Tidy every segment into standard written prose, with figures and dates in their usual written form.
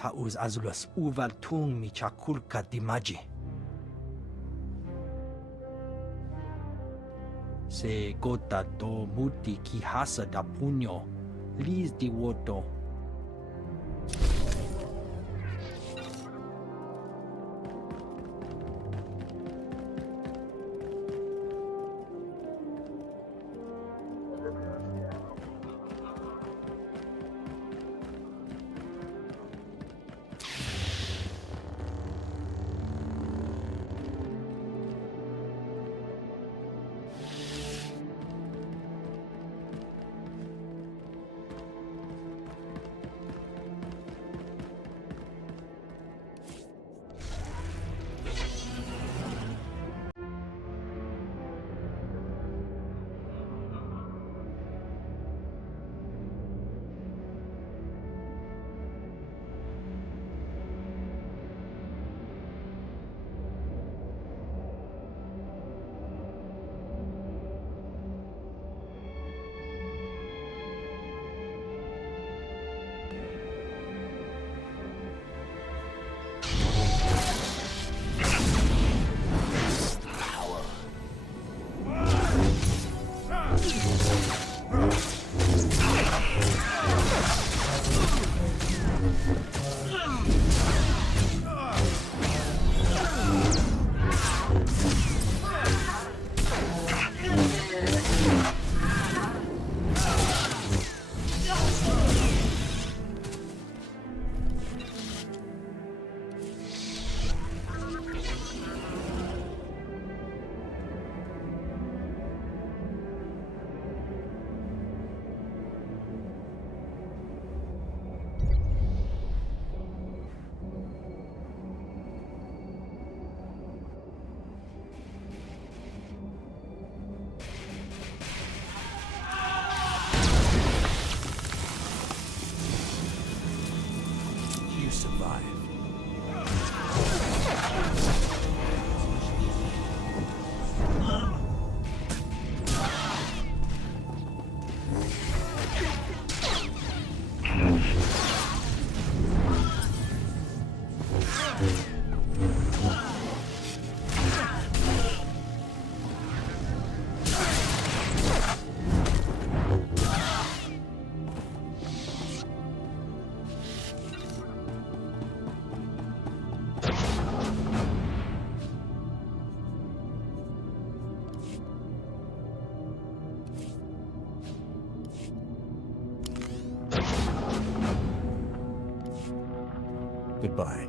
Tauz azulas uval tung mi chakulka dimaji. Se gota do muti ki hasa da puño, lis di woto. Goodbye.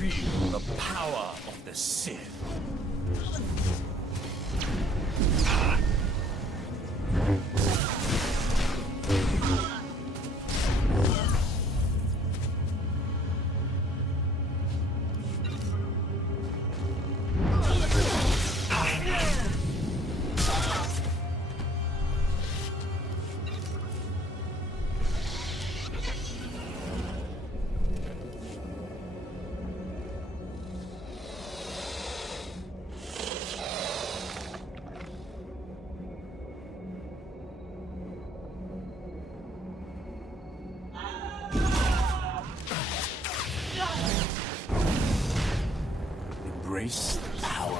Feel the power of the Sith. Embrace the power.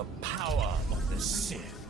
the power of the Sith.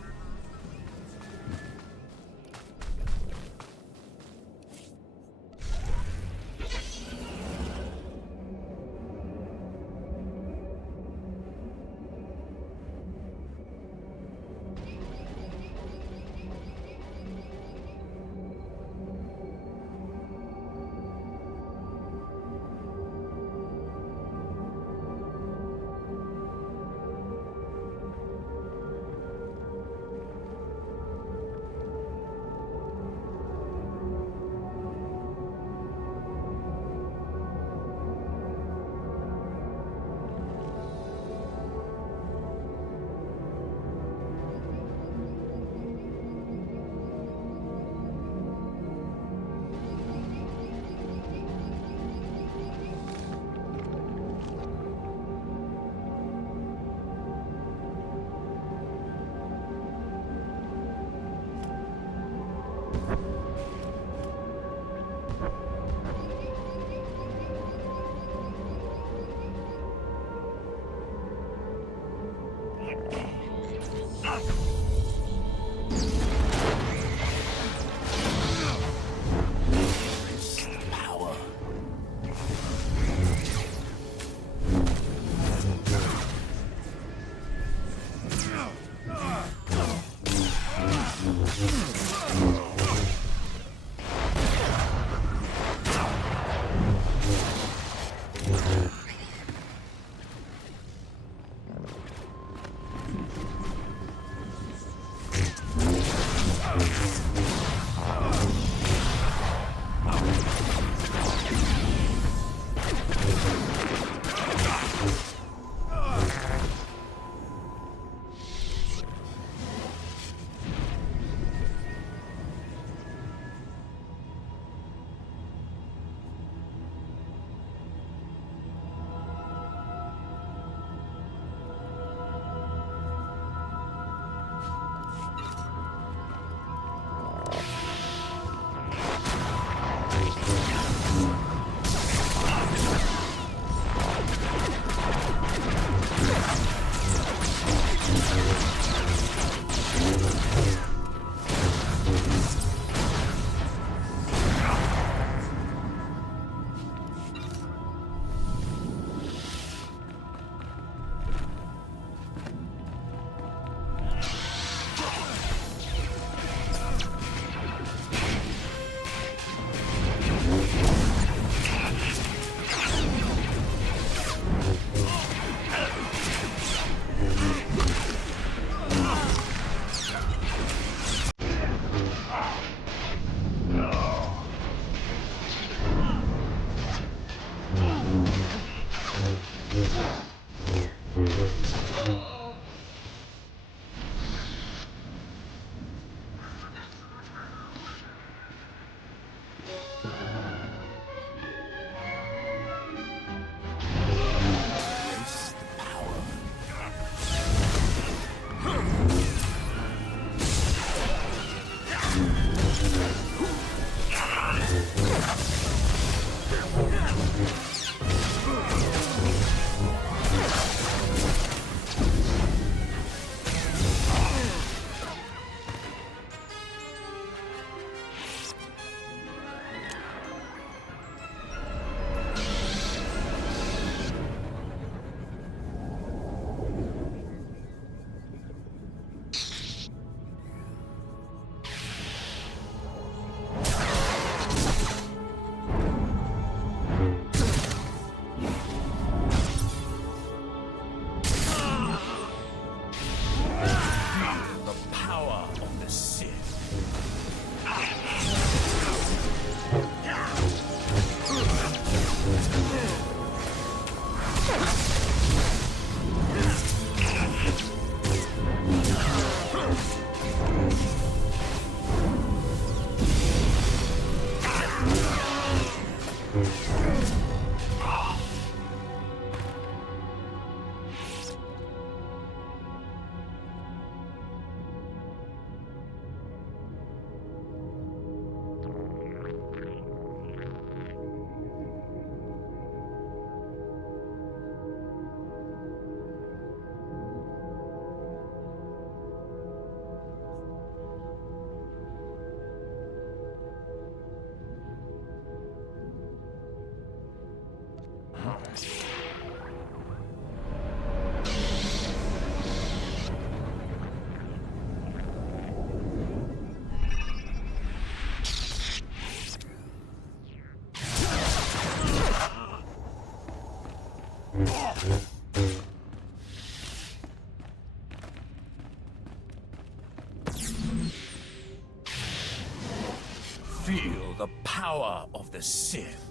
the power of the Sith.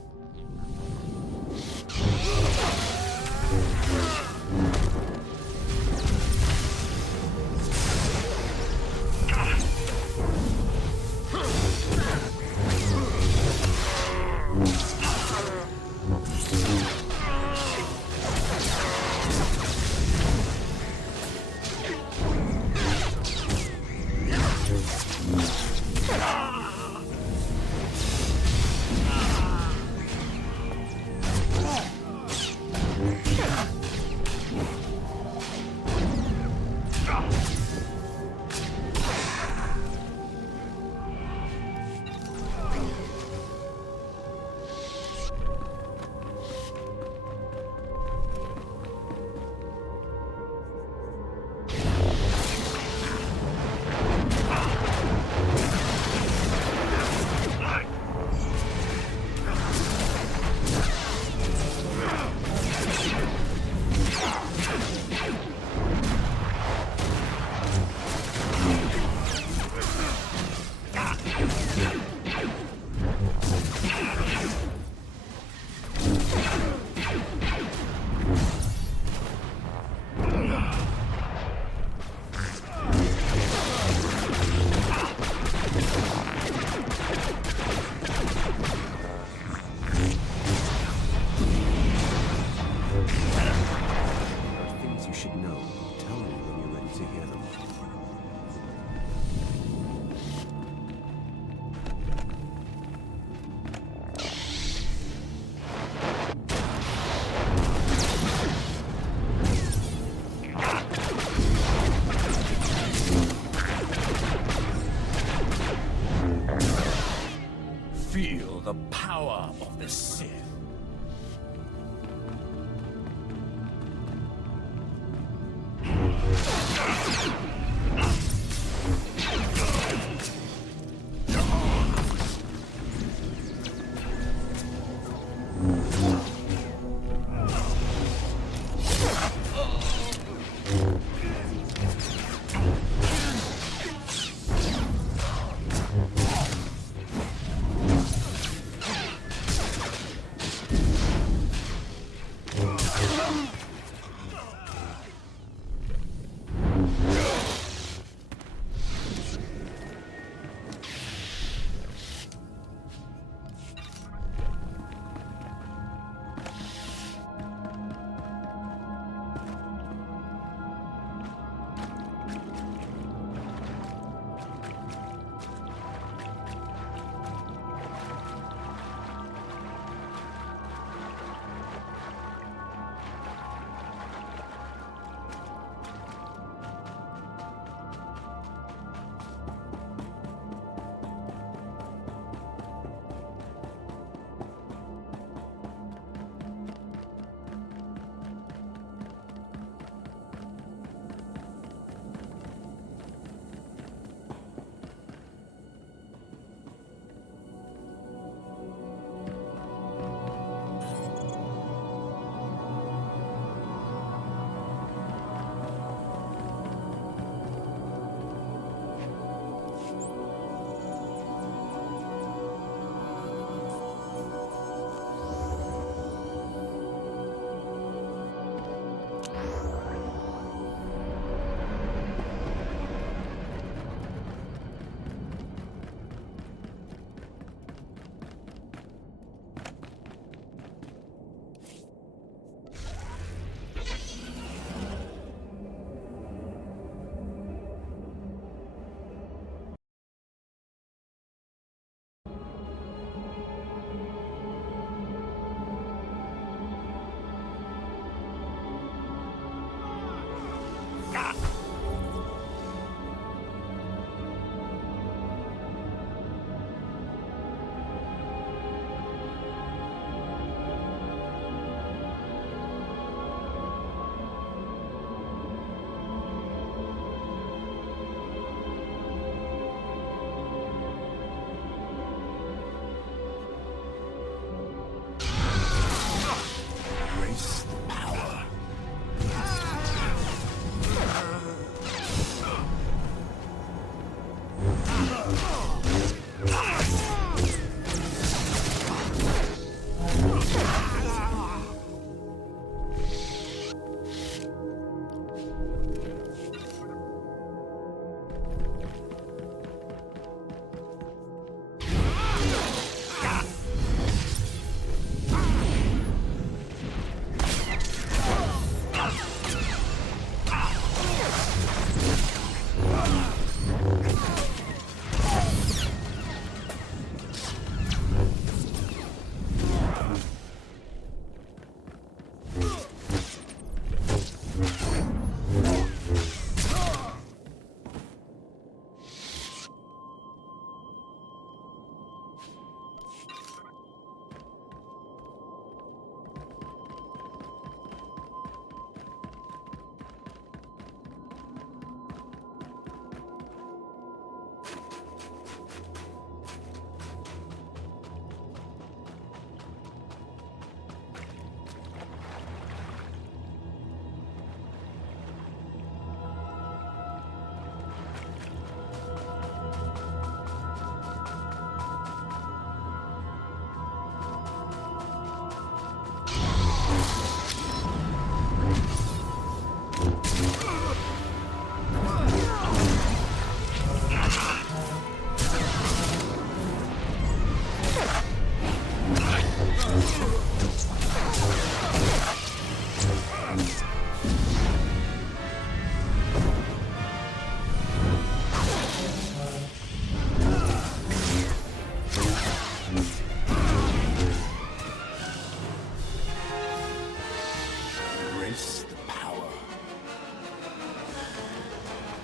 Feel the power of the Sith.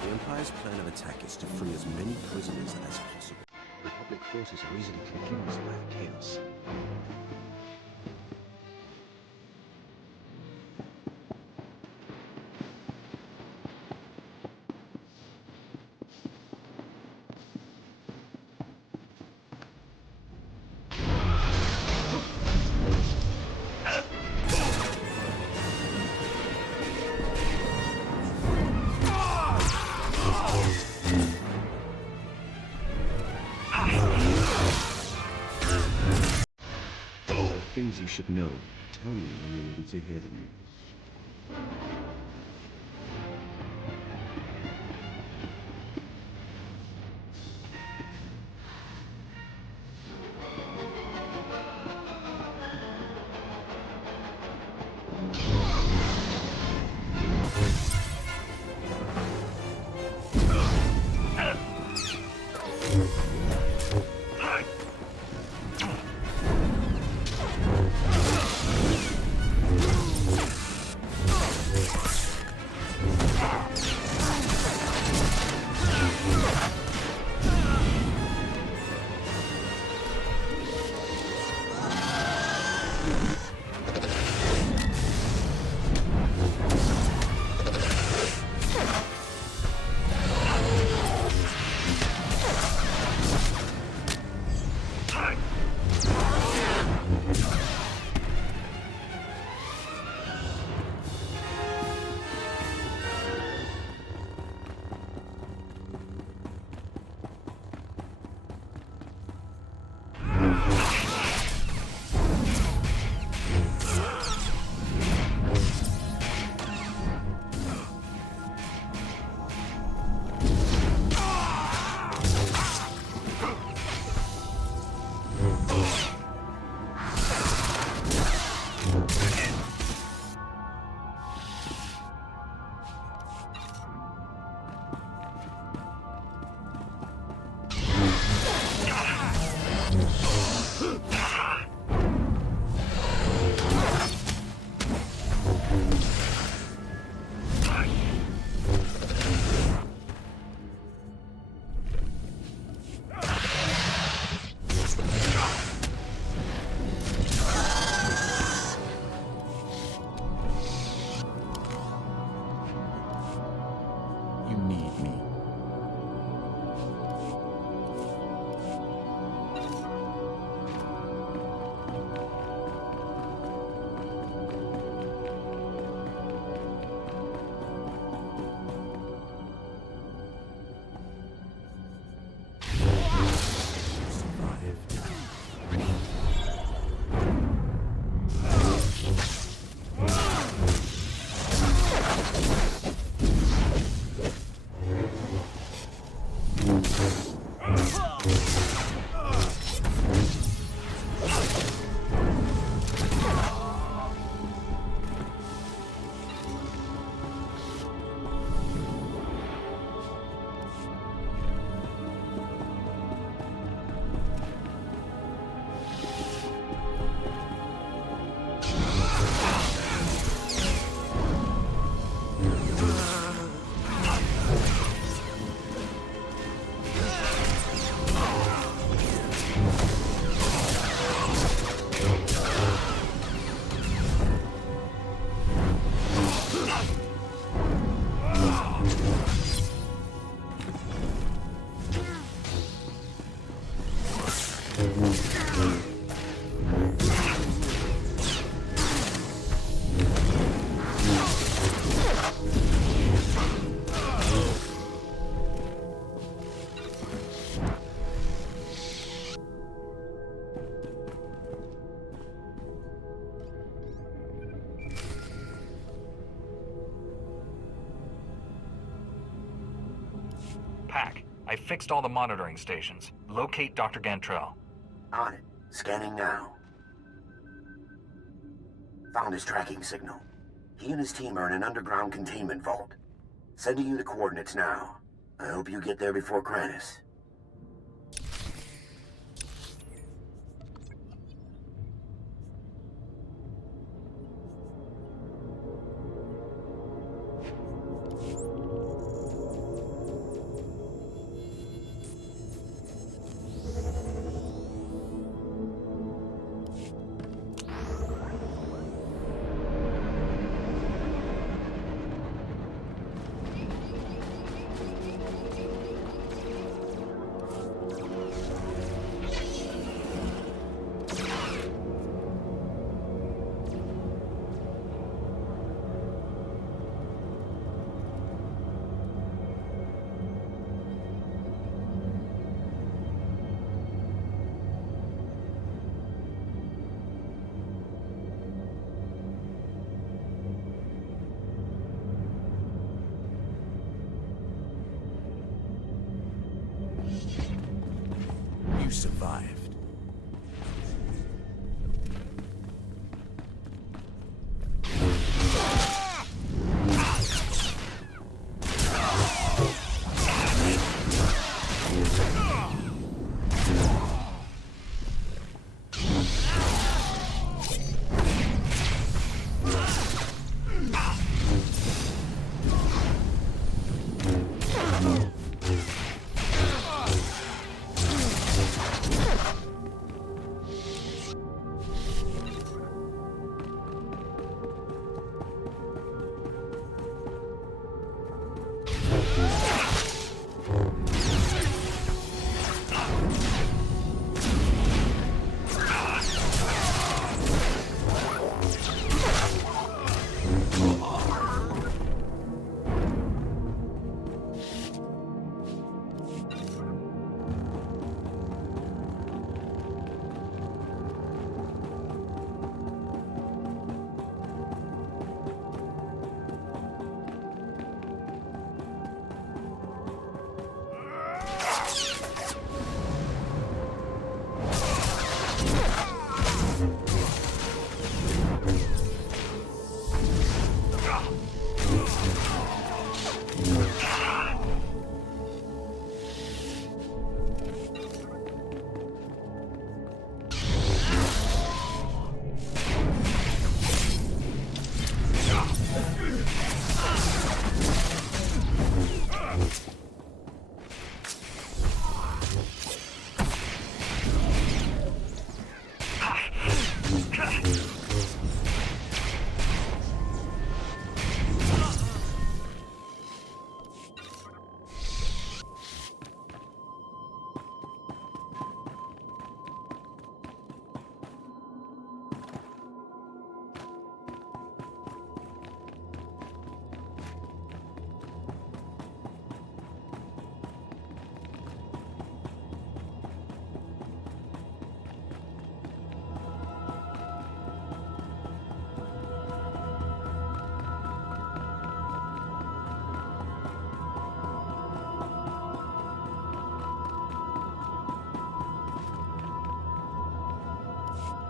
The Empire's plan of attack is to free as many prisoners as possible. Republic forces are easily confused by the chaos. Things you should know. Tell me when you're ready to hear them. You need me. Pack, I fixed all the monitoring stations. Locate Dr. Gantrell. On it. Scanning now. Found his tracking signal. He and his team are in an underground containment vault. Sending you the coordinates now. I hope you get there before Kranis. survived.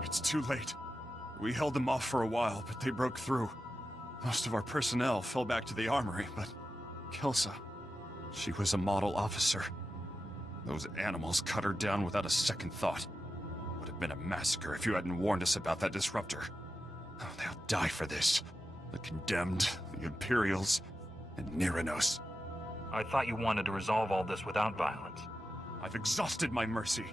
It's too late. We held them off for a while, but they broke through. Most of our personnel fell back to the armory, but Kelsa, she was a model officer. Those animals cut her down without a second thought. Would have been a massacre if you hadn't warned us about that disruptor. Oh, they'll die for this. The Condemned, the Imperials, and Niranos. I thought you wanted to resolve all this without violence. I've exhausted my mercy.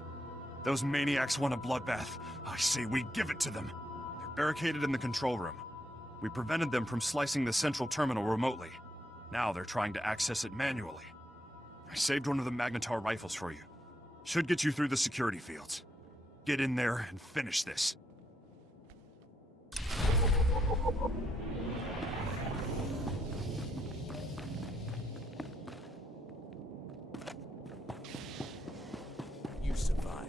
Those maniacs want a bloodbath. I say we give it to them. They're barricaded in the control room. We prevented them from slicing the central terminal remotely. Now they're trying to access it manually. I saved one of the Magnetar rifles for you. Should get you through the security fields. Get in there and finish this. You survived.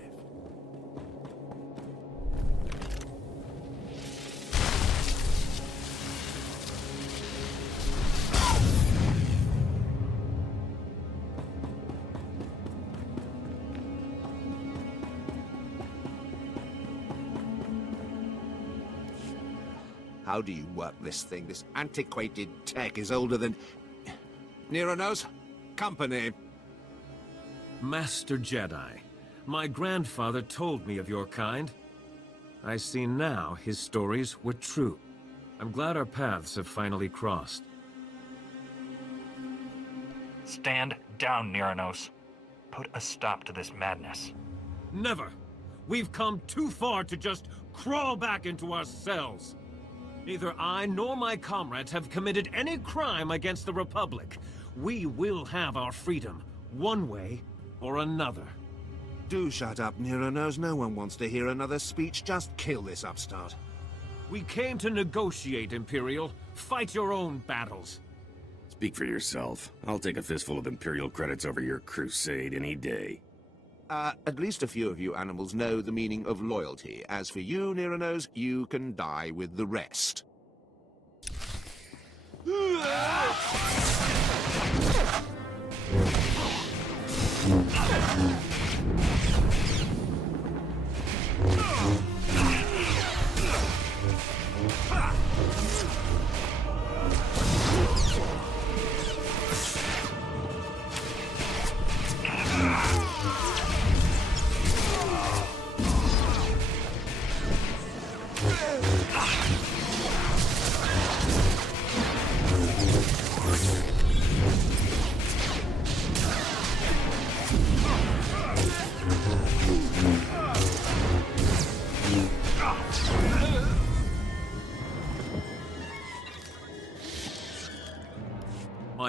How do you work this thing? This antiquated tech is older than... Niranos? Company. Master Jedi, my grandfather told me of your kind. I see now his stories were true. I'm glad our paths have finally crossed. Stand down, Niranos. Put a stop to this madness. Never! We've come too far to just crawl back into our cells. Neither I nor my comrades have committed any crime against the Republic. We will have our freedom, one way or another. Do shut up, Niranos. No one wants to hear another speech. Just kill this upstart. We came to negotiate, Imperial. Fight your own battles. Speak for yourself. I'll take a fistful of Imperial credits over your crusade any day. At least a few of you animals know the meaning of loyalty. As for you, Niranos, you can die with the rest.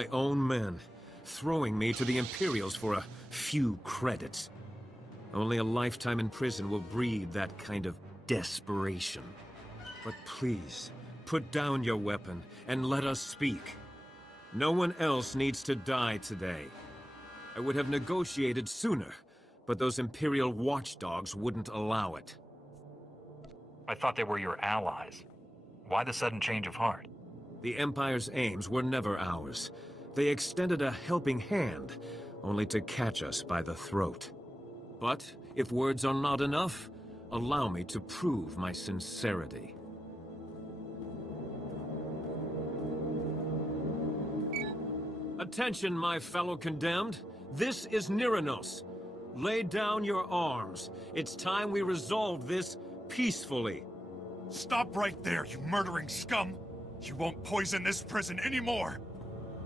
my own men, throwing me to the Imperials for a few credits. Only a lifetime in prison will breed that kind of desperation. But please, put down your weapon and let us speak. No one else needs to die today. I would have negotiated sooner, but those Imperial watchdogs wouldn't allow it. I thought they were your allies. Why the sudden change of heart? The Empire's aims were never ours. They extended a helping hand, only to catch us by the throat. But if words are not enough, allow me to prove my sincerity. Attention, my fellow condemned. This is Nyranos. Lay down your arms. It's time we resolve this peacefully. Stop right there, you murdering scum! You won't poison this prison anymore!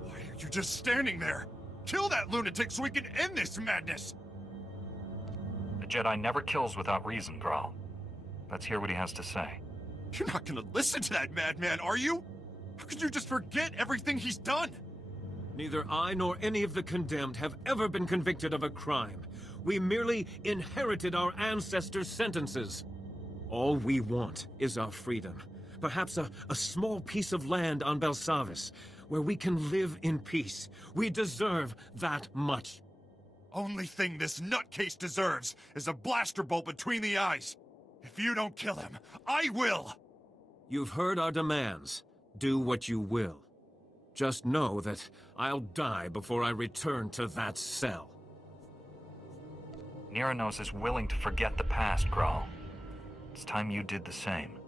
Why are you just standing there? Kill that lunatic so we can end this madness! A Jedi never kills without reason, Graal. Let's hear what he has to say. You're not gonna listen to that madman, are you? How could you just forget everything he's done? Neither I nor any of the condemned have ever been convicted of a crime. We merely inherited our ancestors' sentences. All we want is our freedom. Perhaps a small piece of land on Belsavis, where we can live in peace. We deserve that much. Only thing this nutcase deserves is a blaster bolt between the eyes. If you don't kill him, I will! You've heard our demands. Do what you will. Just know that I'll die before I return to that cell. Nyranos is willing to forget the past, Graal. It's time you did the same.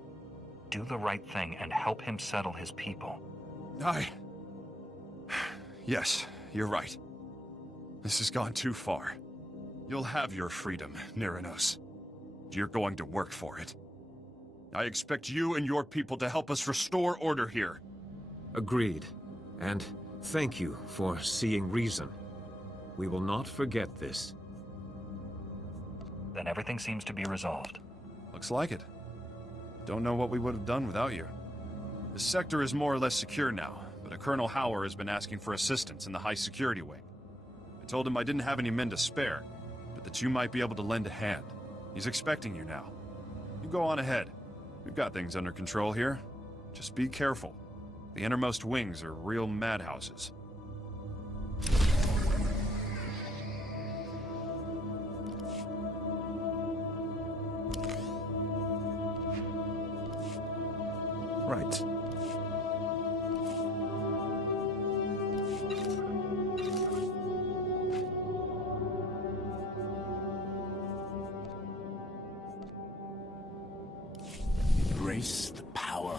Do the right thing and help him settle his people. Yes, you're right. This has gone too far. You'll have your freedom, Nyranos. You're going to work for it. I expect you and your people to help us restore order here. Agreed. And thank you for seeing reason. We will not forget this. Then everything seems to be resolved. Looks like it. Don't know what we would have done without you. The sector is more or less secure now, but a Colonel Hauer has been asking for assistance in the high security wing. I told him I didn't have any men to spare, but that you might be able to lend a hand. He's expecting you now. You go on ahead. We've got things under control here. Just be careful. The innermost wings are real madhouses. Right. Embrace the power.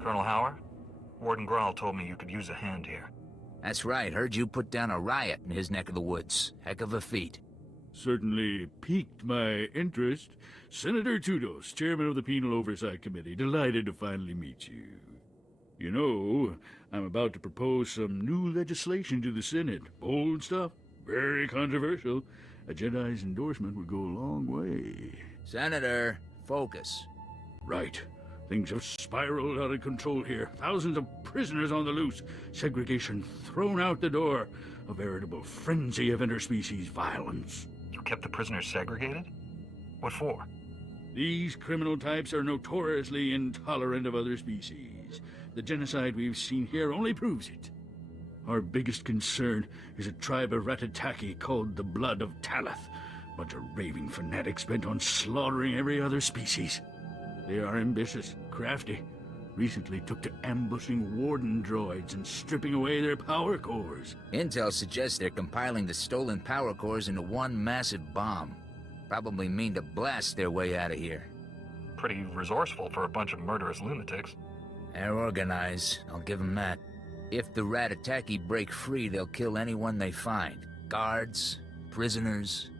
Colonel Hauer? Warden Graal told me you could use a hand here. That's right. Heard you put down a riot in his neck of the woods. Heck of a feat. Certainly piqued my interest. Senator Tudos, chairman of the Penal Oversight Committee. Delighted to finally meet you. You know, I'm about to propose some new legislation to the Senate. Bold stuff. Very controversial. A Jedi's endorsement would go a long way. Senator, focus. Right. Things have spiraled out of control here. Thousands of prisoners on the loose. Segregation thrown out the door. A veritable frenzy of interspecies violence. You kept the prisoners segregated? What for? These criminal types are notoriously intolerant of other species. The genocide we've seen here only proves it. Our biggest concern is a tribe of Ratataki called the Blood of Talith. A bunch of raving fanatics bent on slaughtering every other species. They are ambitious, crafty. Recently took to ambushing warden droids and stripping away their power cores. Intel suggests they're compiling the stolen power cores into one massive bomb. Probably mean to blast their way out of here. Pretty resourceful for a bunch of murderous lunatics. They're organized, I'll give them that. If the Ratataki break free, they'll kill anyone they find. Guards, prisoners.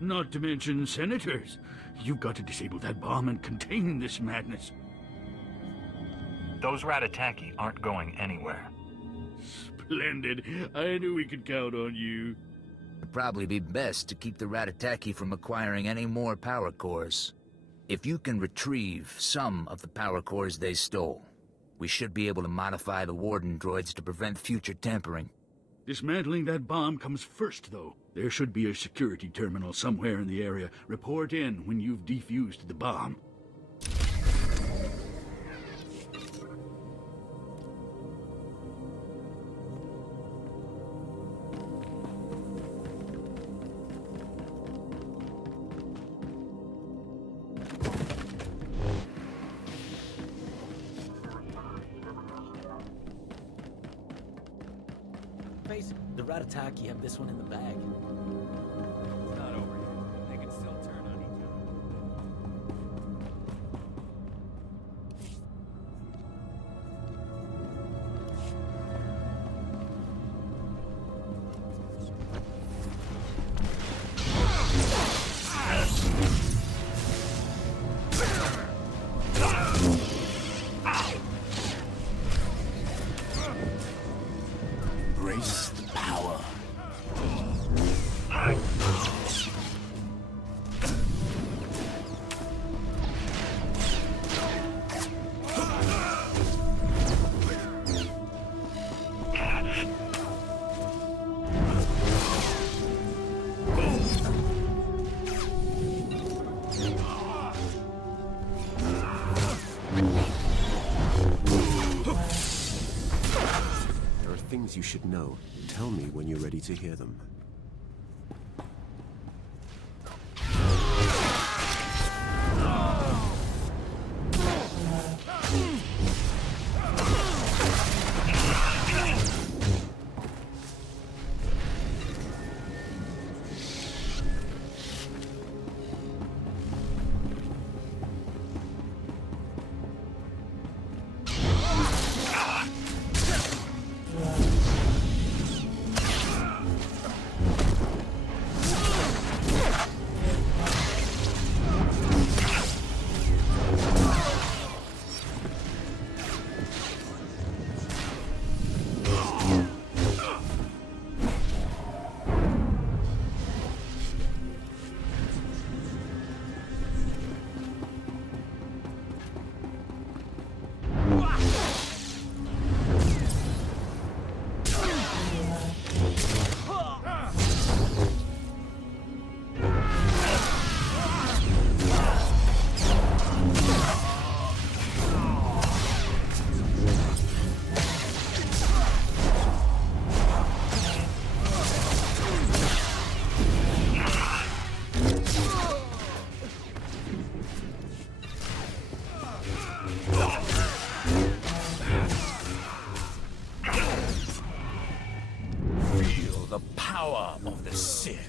Not to mention senators. You've got to disable that bomb and contain this madness. Those Ratataki aren't going anywhere. Splendid. I knew we could count on you. It'd probably be best to keep the Ratataki from acquiring any more power cores. If you can retrieve some of the power cores they stole, we should be able to modify the warden droids to prevent future tampering. Dismantling that bomb comes first, though. There should be a security terminal somewhere in the area. Report in when you've defused the bomb. The Ratataki have this one in the bag. It's not over yet. They can still turn on each other. Embrace the power. Things you should know. Tell me when you're ready to hear them. Of the Sith.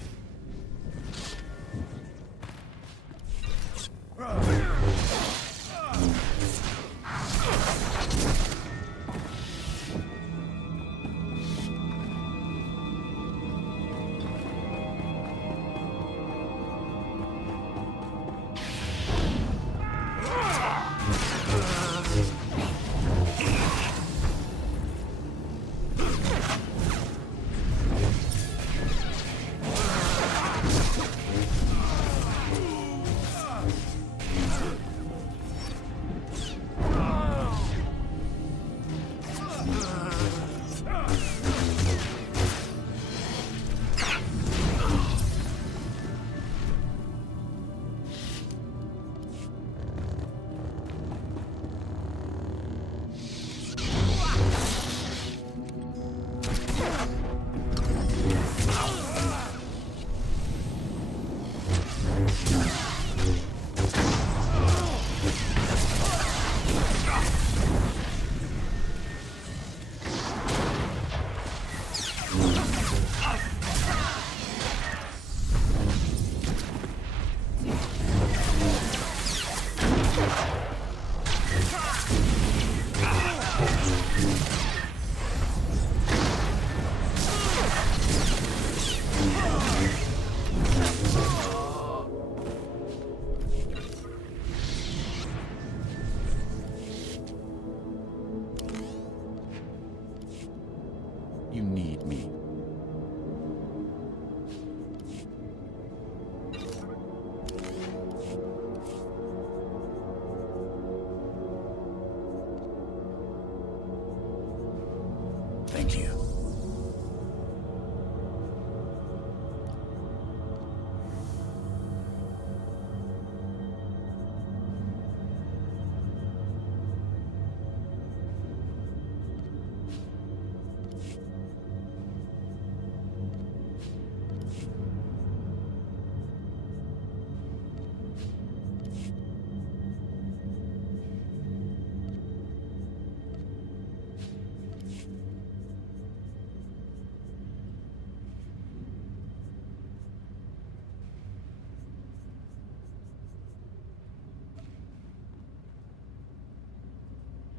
Thank you.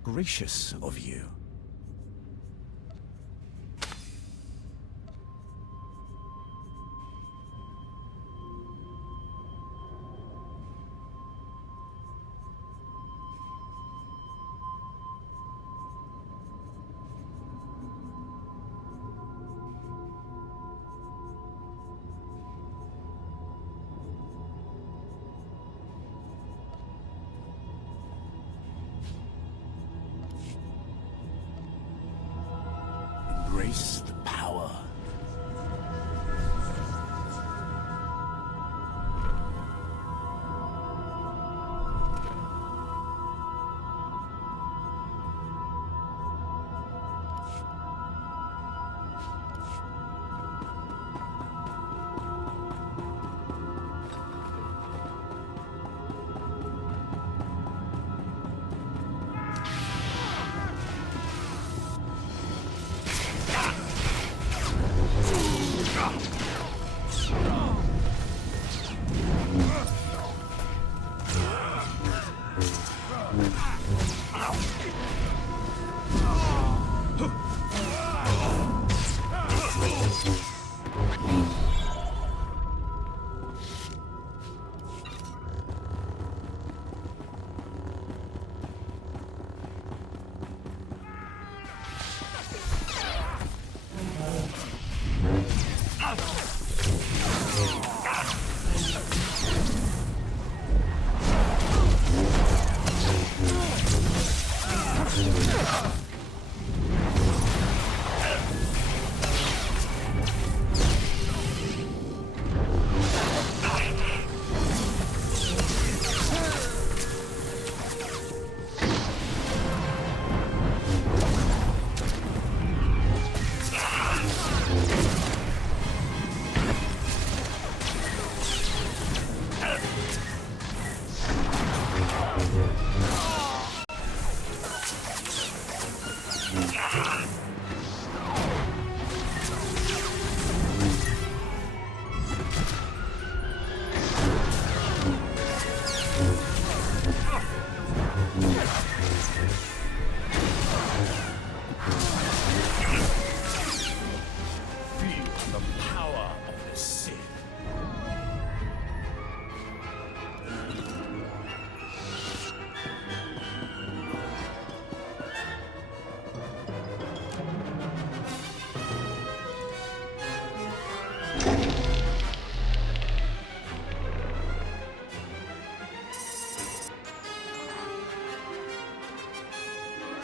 Gracious of you. Embrace the power.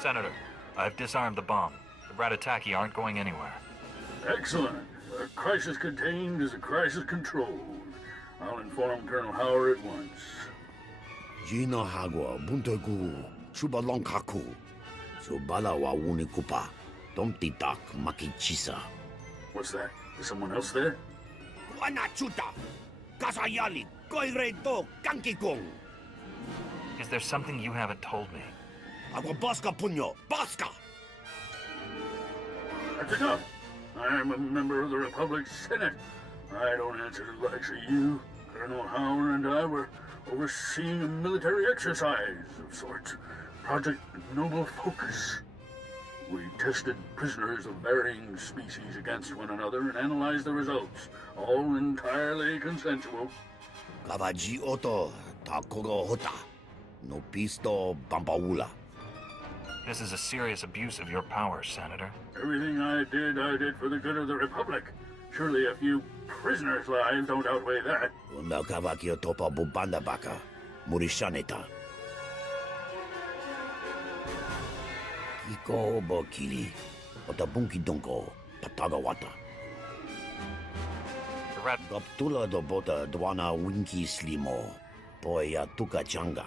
Senator, I've disarmed the bomb. The Ratataki aren't going anywhere. Excellent. A crisis contained is a crisis controlled. I'll inform Colonel Howard at once. Gina Hagwa, Buntagu, Subalonkaku, Subala wa Wunikupa, Domtitak Makichisa. What's that? Is someone else there? Wanachuta, Kasayali, Koireto, Kankikong. Is there something you haven't told me? Agua Bosca Punyo, Bosca! That's enough. I am a member of the Republic's Senate. I don't answer to the likes of you. Colonel Howard and I were overseeing a military exercise of sorts. Project Noble Focus. We tested prisoners of varying species against one another and analyzed the results. All entirely consensual. Kavaji Oto, Takogo Hota, no Pisto Bampaula. This is a serious abuse of your powers, Senator. Everything I did for the good of the Republic. Surely a few prisoners' lives don't outweigh that. Melkavakio Topa Bubanda Baka, Murishaneta. Kiko Bokili, Otabunki Dunko, Patagawata. The rat... Gaptula do bota dwana winki slimo, poya tuka changa.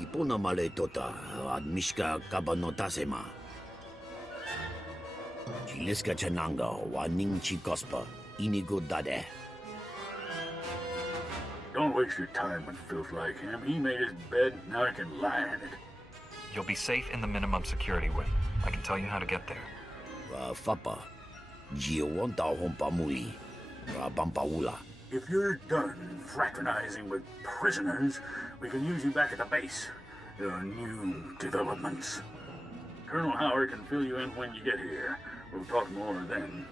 Ipona male tota, admishka kabanotasema. Chiliska chananga, waning chikospa, inigo dade. Don't waste your time with filth like him. He made his bed, now he can lie in it. You'll be safe in the minimum security wing. I can tell you how to get there. Fapa, Giowanta Hompamui, Bampaula. If you're done fraternizing with prisoners, we can use you back at the base. There are new developments. Colonel Howard can fill you in when you get here. We'll talk more then.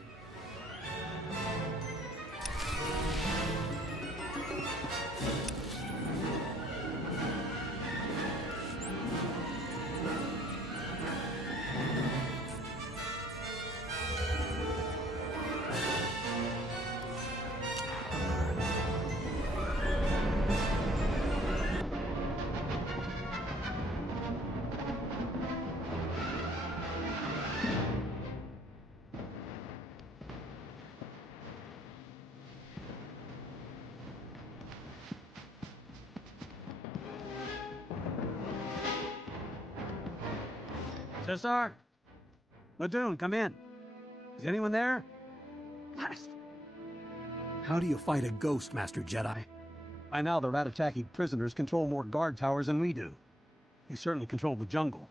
Cesar? Ladoon, come in. Is anyone there? Blast! How do you fight a ghost, Master Jedi? By now, the Ratataki prisoners control more guard towers than we do. They certainly control the jungle.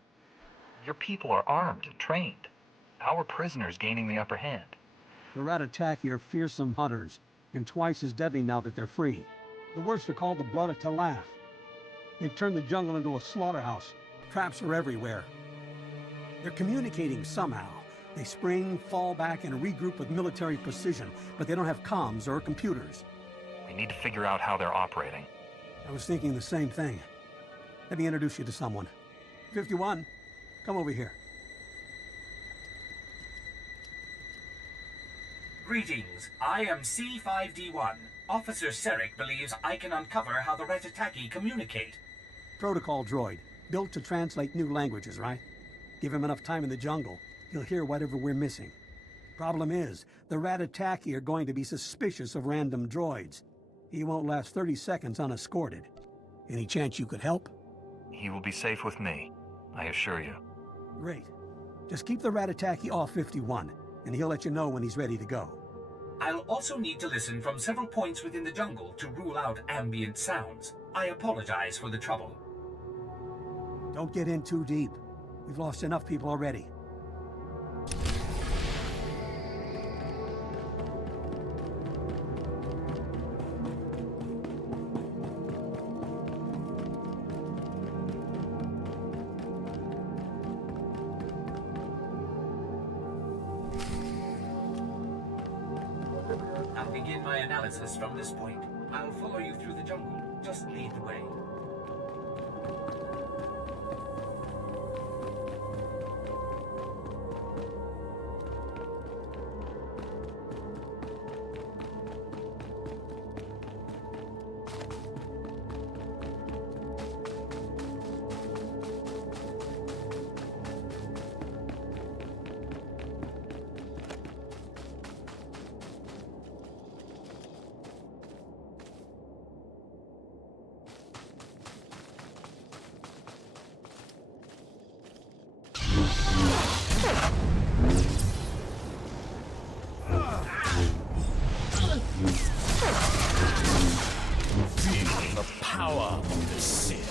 Your people are armed and trained. How are prisoners gaining the upper hand? The Ratataki are fearsome hunters, and twice as deadly now that they're free. The worst are called the Blood of Talaf. They've turned the jungle into a slaughterhouse. Traps are everywhere. They're communicating somehow. They spring, fall back, and regroup with military precision, but they don't have comms or computers. We need to figure out how they're operating. I was thinking the same thing. Let me introduce you to someone. 51, come over here. Greetings. I am C5D1. Officer Serek believes I can uncover how the Ratataki communicate. Protocol droid, built to translate new languages, right? Give him enough time in the jungle, he'll hear whatever we're missing. Problem is, the Ratataki are going to be suspicious of random droids. He won't last 30 seconds unescorted. Any chance you could help? He will be safe with me, I assure you. Great. Just keep the Ratataki off 51, and he'll let you know when he's ready to go. I'll also need to listen from several points within the jungle to rule out ambient sounds. I apologize for the trouble. Don't get in too deep. We've lost enough people already. I'll begin my analysis from this point. I'll follow you through the jungle. Just lead the way. The power of the Sith.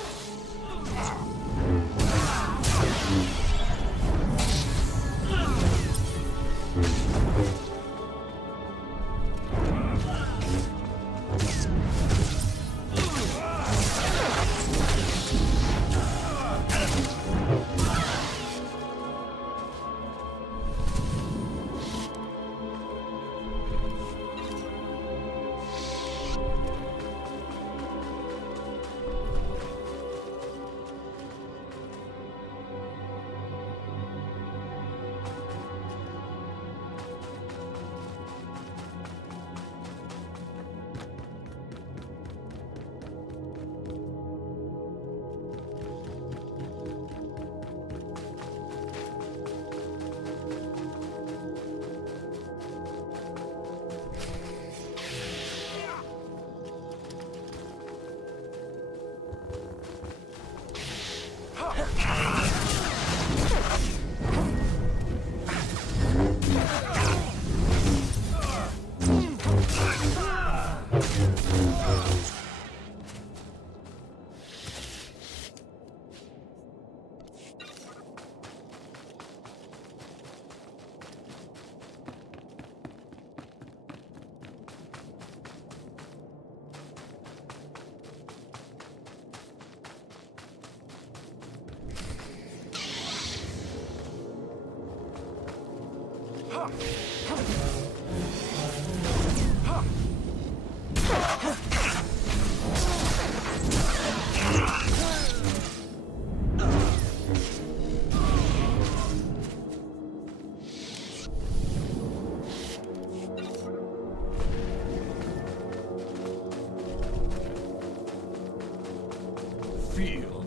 Feel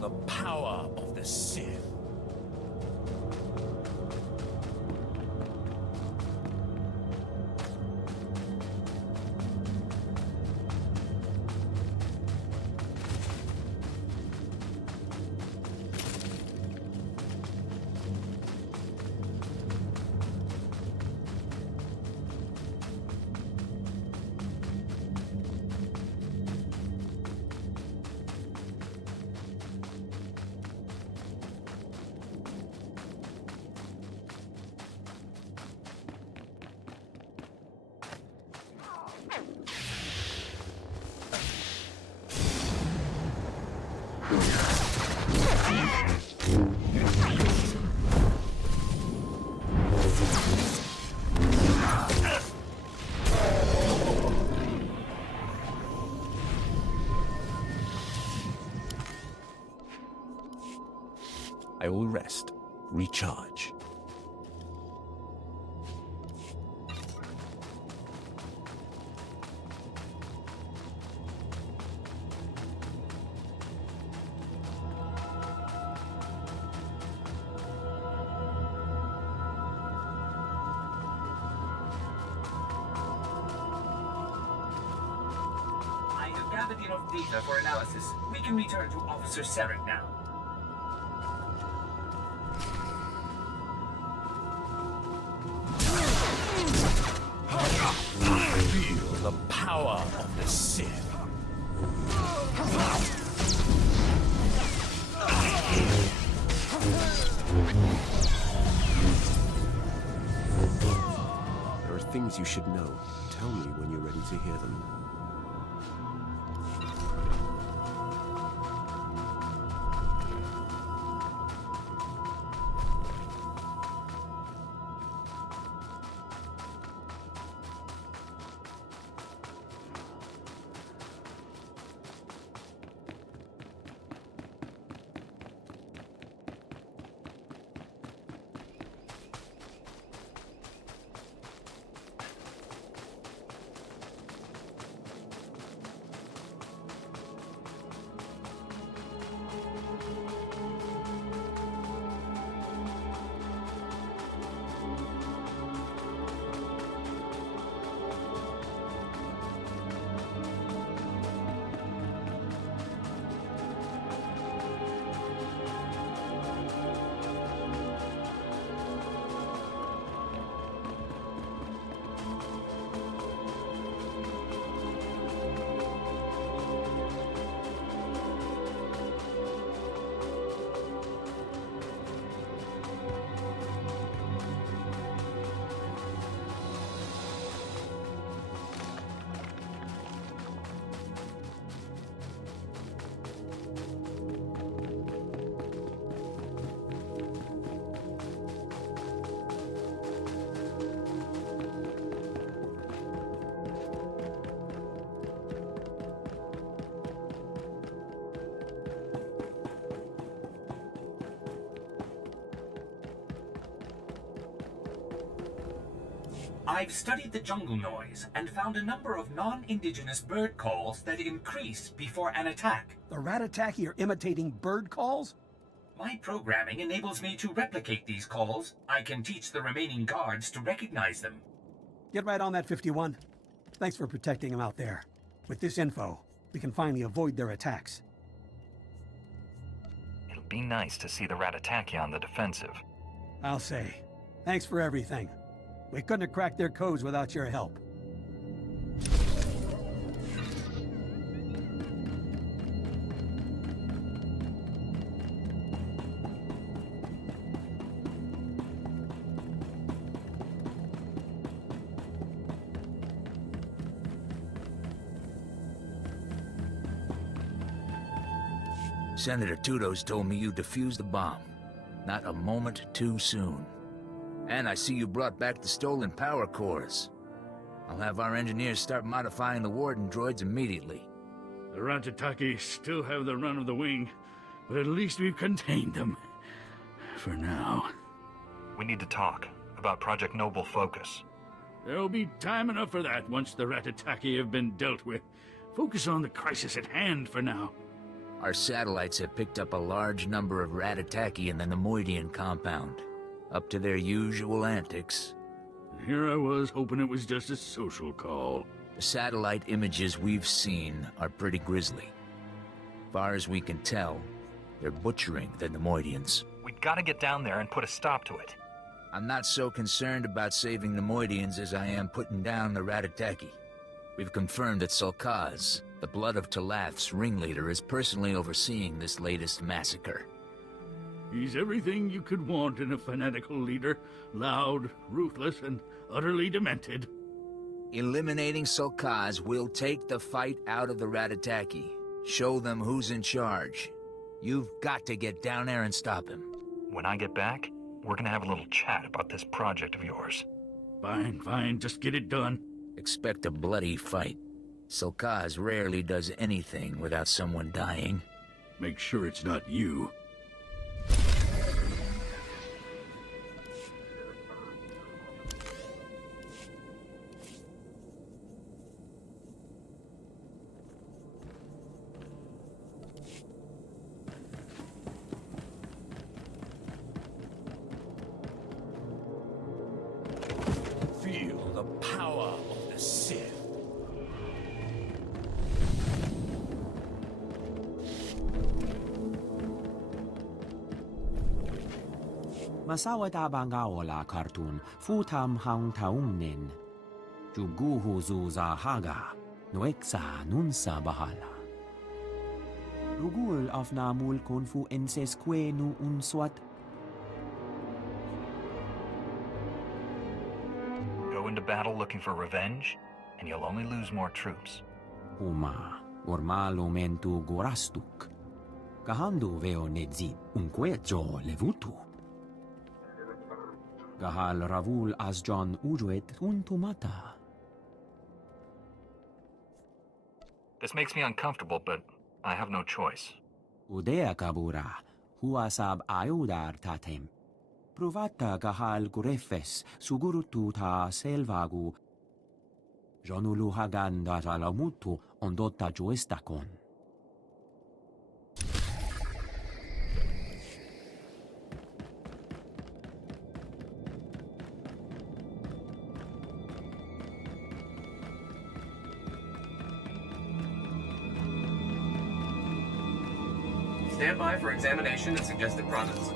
the power of the Sith. I will rest, recharge. I have gathered enough data for analysis. We can return to Officer Serek now. Feel the power of the Sith. There are things you should know. Tell me when you're ready to hear them. I've studied the jungle noise and found a number of non-indigenous bird calls that increase before an attack. The Ratataki are imitating bird calls? My programming enables me to replicate these calls. I can teach the remaining guards to recognize them. Get right on that, 51. Thanks for protecting them out there. With this info, we can finally avoid their attacks. It'll be nice to see the Ratataki on the defensive. I'll say. Thanks for everything. We couldn't have cracked their codes without your help. Senator Tudos told me you defused the bomb. Not a moment too soon. And I see you brought back the stolen power cores. I'll have our engineers start modifying the Warden droids immediately. The Ratataki still have the run of the wing, but at least we've contained them. For now. We need to talk about Project Noble Focus. There'll be time enough for that once the Ratataki have been dealt with. Focus on the crisis at hand for now. Our satellites have picked up a large number of Ratataki in the Nemoidian compound. Up to their usual antics. Here I was, hoping it was just a social call. The satellite images we've seen are pretty grisly. Far as we can tell, they're butchering the Nemoidians. We've got to get down there and put a stop to it. I'm not so concerned about saving Nemoidians as I am putting down the Ratataki. We've confirmed that Sulkaz, the Blood of Talath's ringleader, is personally overseeing this latest massacre. He's everything you could want in a fanatical leader. Loud, ruthless, and utterly demented. Eliminating Sulkaz will take the fight out of the Ratataki. Show them who's in charge. You've got to get down there and stop him. When I get back, we're gonna have a little chat about this project of yours. Fine, just get it done. Expect a bloody fight. Sulkaz rarely does anything without someone dying. Make sure it's not you. Feel the power of the Sith. Masawata bangaola kartun futam hang taungnin. Juguhu zuza haga, noeksa nunsa bahala. Rugul afnamul konfu enses nu unswat. Go into battle looking for revenge, and you'll only lose more troops. Huma, ormalo mentu gorastuk. Kahandu veo nedzit unquejo levutu. Gahal ravul asjon ujuet untumata. This makes me uncomfortable, but I have no choice. Udea kabura, huasab ayudar tatem. Provata gahal gurefes sugurutu ta selvagu. Jonulu haganda talamutu ondotta juestakon. Stand by for examination and suggested products.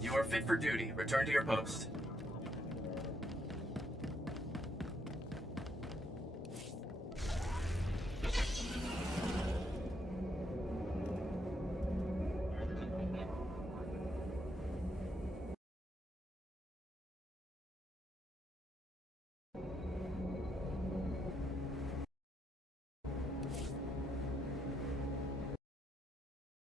You are fit for duty. Return to your post.